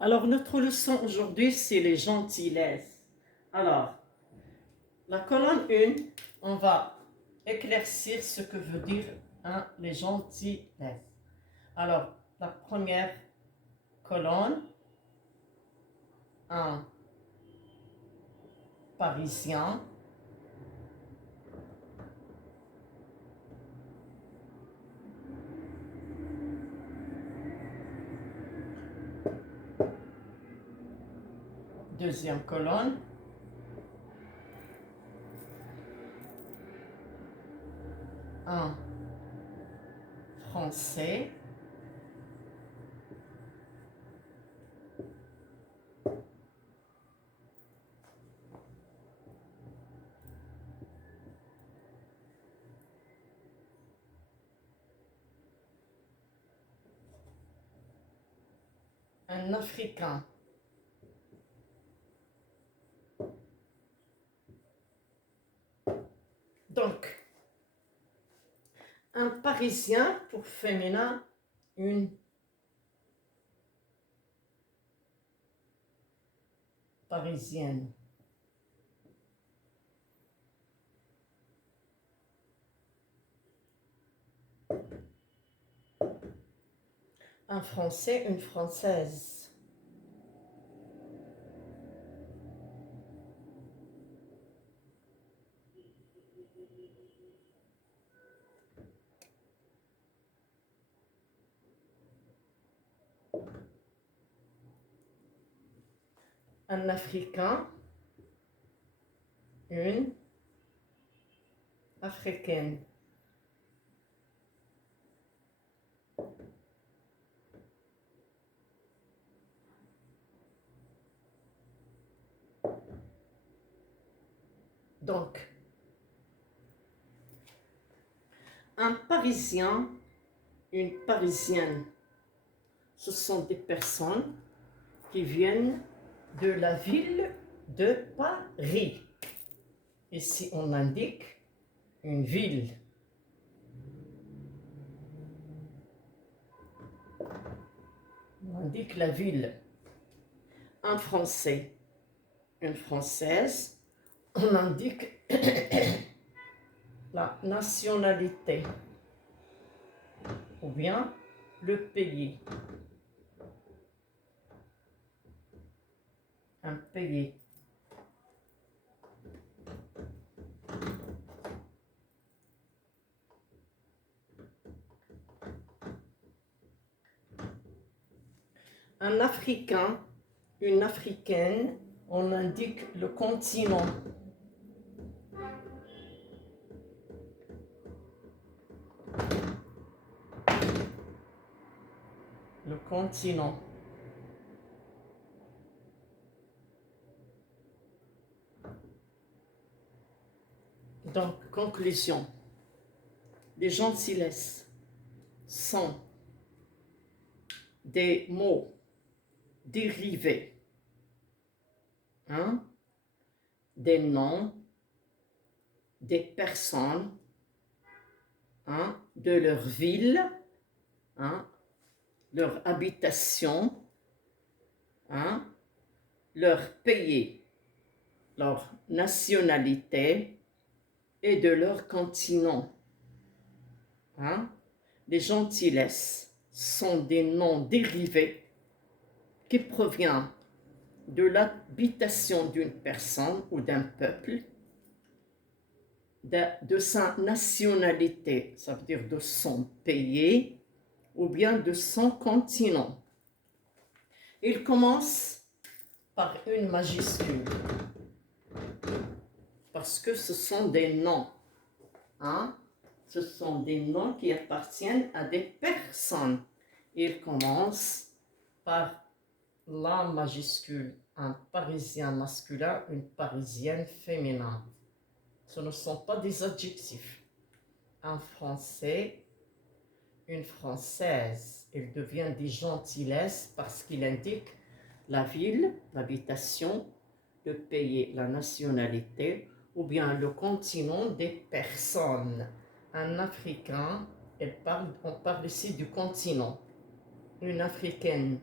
Alors, notre leçon aujourd'hui, c'est les gentillesses. Alors, la colonne 1, on va éclaircir ce que veut dire les gentillesses. Alors, la première colonne, un Parisien. Deuxième colonne, un Français. Un Africain. Donc, un Parisien pour féminin, une Parisienne. Un Français, une Française. Un Africain, une Africaine. Donc, un Parisien, une Parisienne, ce sont des personnes qui viennent de la ville de Paris. Ici, on indique une ville. On indique la ville. Un Français, une Française, on indique la nationalité ou bien le pays. Un pays. Un Africain, une Africaine, on indique le continent. Le continent. Donc, conclusion. Les gentillesses sont des mots dérivés, des noms, des personnes, de leur ville, leur habitation, leur pays, leur nationalité et de leur continent. Les gentillesses sont des noms dérivés qui proviennent de l'habitation d'une personne ou d'un peuple, de sa nationalité, ça veut dire de son pays, ou bien de son continent. Il commence par une majuscule, parce que ce sont des noms. Ce sont des noms qui appartiennent à des personnes. Il commence par la majuscule, un Parisien masculin, une Parisienne féminin. Ce ne sont pas des adjectifs. Un Français, une Française. Il devient des gentillesses parce qu'il indique la ville, l'habitation, le pays, la nationalité, ou bien le continent des personnes. Un Africain, on parle ici du continent. Une Africaine.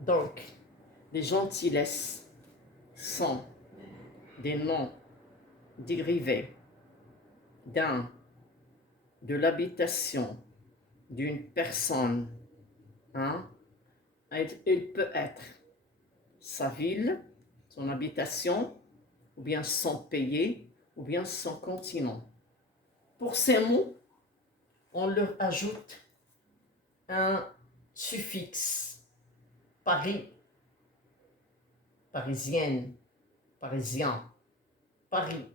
Donc, Les gentillesses sont des noms dérivés de l'habitation d'une personne. Hein? Il peut être sa ville, son habitation, ou bien son pays, ou bien son continent. Pour ces mots, on leur ajoute un suffixe. Paris, parisienne, parisien, Paris,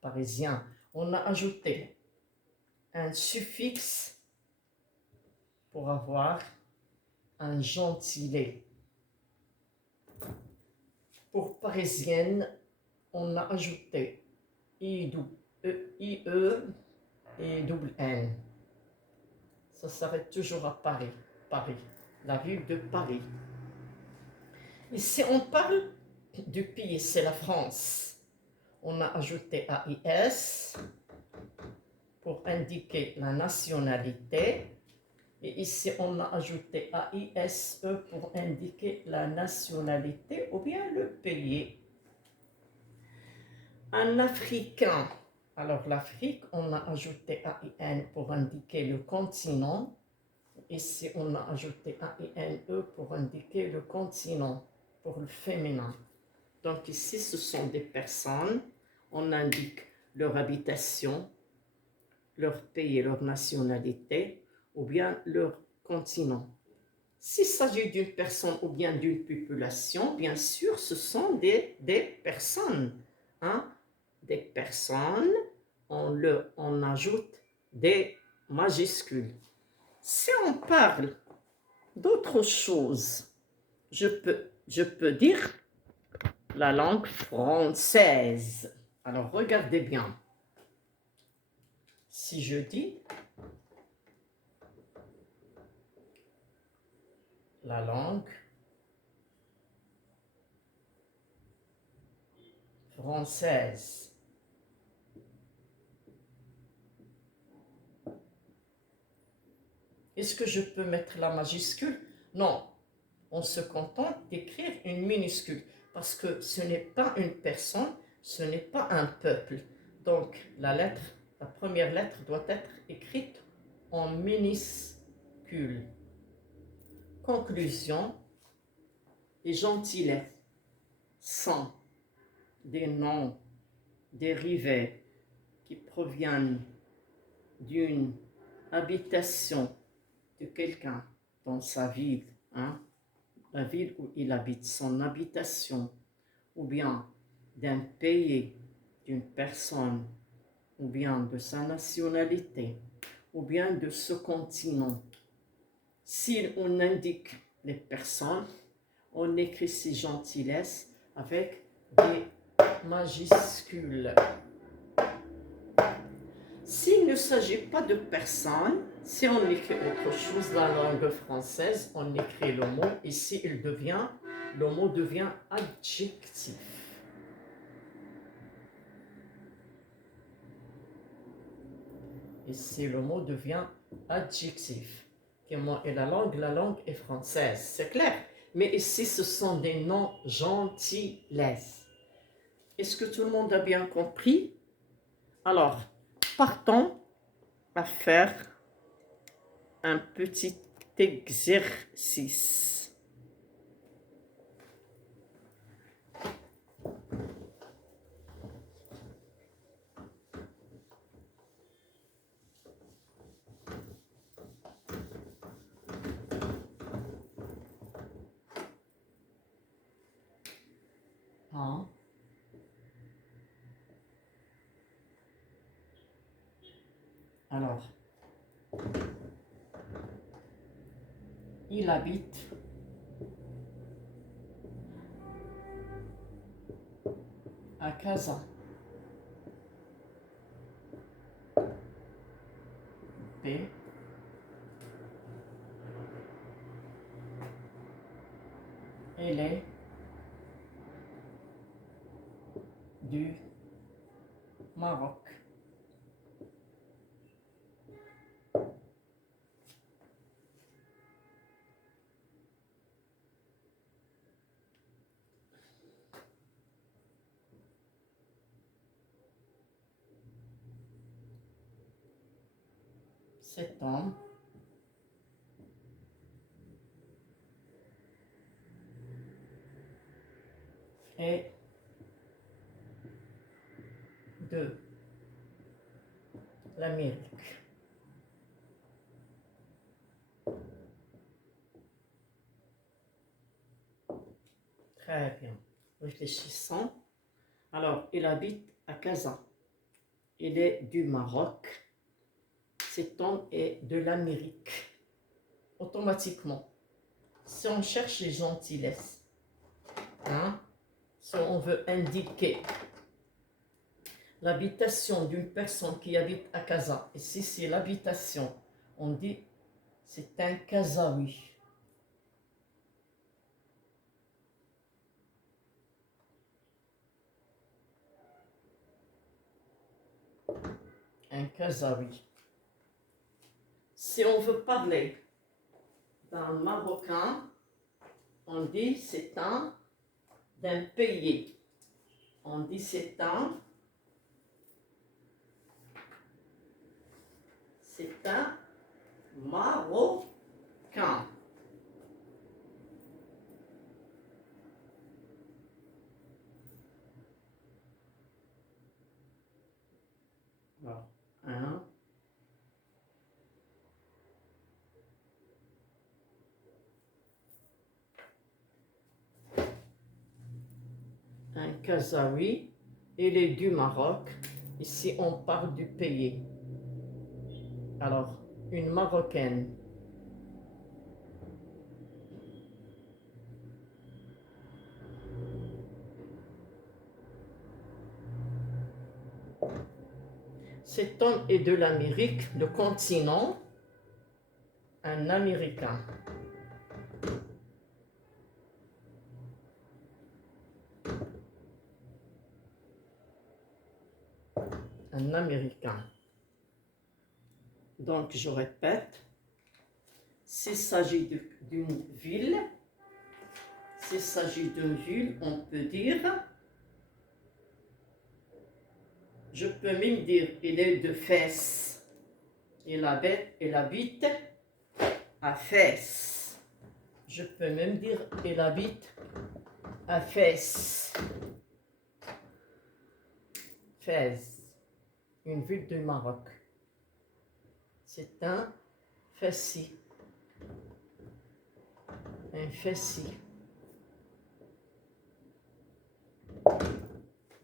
parisien. On a ajouté un suffixe pour avoir un gentilé. Pour parisienne, on a ajouté IE et double N. Ça s'arrête toujours à Paris, Paris, la ville de Paris. Ici, on parle du pays, c'est la France. On a ajouté AIS pour indiquer la nationalité. Et ici, on a ajouté AISE pour indiquer la nationalité ou bien le pays. Un Africain. Alors, l'Afrique, on a ajouté AIN pour indiquer le continent. Ici, on a ajouté AINE pour indiquer le continent, pour le féminin. Donc, ici, ce sont des personnes. On indique leur habitation, leur pays et leur nationalité, ou bien leur continent. S'il s'agit d'une personne ou bien d'une population, bien sûr, ce sont des personnes. Hein? Des personnes, on ajoute des majuscules. Si on parle d'autre chose, je peux dire la langue française. Alors, regardez bien. Si je dis la langue française, est-ce que je peux mettre la majuscule? Non, on se contente d'écrire une minuscule parce que ce n'est pas une personne, ce n'est pas un peuple. Donc, la première lettre doit être écrite en minuscule. Conclusion, les gentilesses sont des noms dérivés qui proviennent d'une habitation de quelqu'un dans sa ville, hein, la ville où il habite, son habitation, ou bien d'un pays, d'une personne, ou bien de sa nationalité, ou bien de ce continent. Si on indique les personnes, on écrit ces gentillesses avec des majuscules. S'il ne s'agit pas de personnes, si on écrit autre chose, la langue française, on écrit le mot, ici le mot devient adjectif. Ici, le mot devient adjectif. Et la langue est française, c'est clair. Mais ici, ce sont des noms gentillesses. Est-ce que tout le monde a bien compris? Alors, partons à faire un petit exercice. Hein? Alors, il habite à Casa. B. Elle est du Maroc. cet homme est de l'Amérique. Très bien. Réfléchissons. Alors, il habite à Casa. Il est du Maroc. Cet homme est de l'Amérique. Automatiquement, si on cherche les gentillesses, hein, si on veut indiquer l'habitation d'une personne qui habite à Casa, et si c'est l'habitation, on dit c'est un Kazaoui. Un Kazaoui. Si on veut parler d'un Marocain, on dit c'est d'un pays. On dit c'est un Marocain. Voilà. Un Kazaoui, il est du Maroc. Ici, on parle du pays. Alors, une Marocaine. Cet homme est de l'Amérique, le continent, un Américain. Un Américain. Donc, je répète, s'il s'agit d'une ville, on peut dire, je peux même dire, il est de Fès. Il habite à Fès. Je peux même dire, il habite à Fès. Fès, une ville du Maroc. C'est un Fessi. Un Fessi.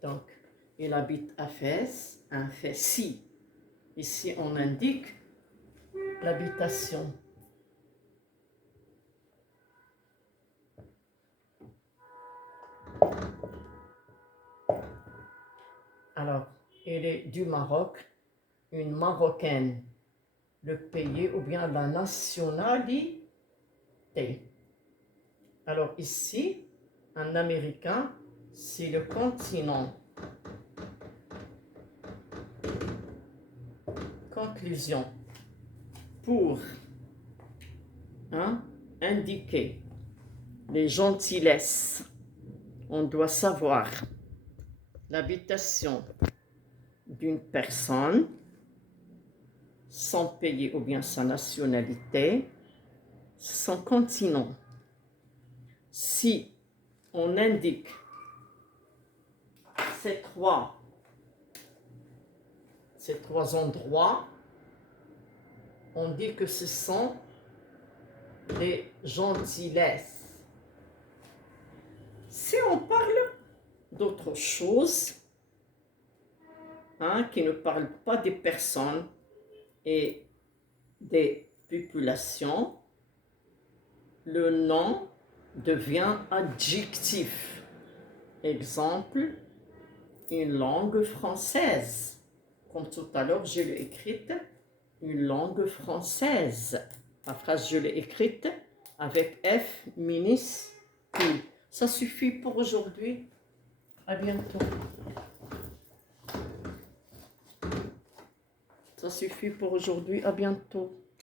Donc, il habite à Fès, un Fessi. Ici, on indique l'habitation. Alors, il est du Maroc, une Marocaine, le pays ou bien la nationalité. Alors ici, un Américain, c'est le continent. Conclusion. Pour indiquer les gentillesses, on doit savoir l'habitation d'une personne, son pays ou bien sa nationalité, son continent. Si on indique ces trois endroits, on dit que ce sont les gentillesses. Si on parle d'autre chose, qui ne parle pas des personnes et des populations, le nom devient adjectif. Exemple, une langue française. Comme tout à l'heure, je l'ai écrite, une langue française. La phrase, je l'ai écrite avec F minuscule. Ça suffit pour aujourd'hui. À bientôt. Ça suffit pour aujourd'hui. À bientôt.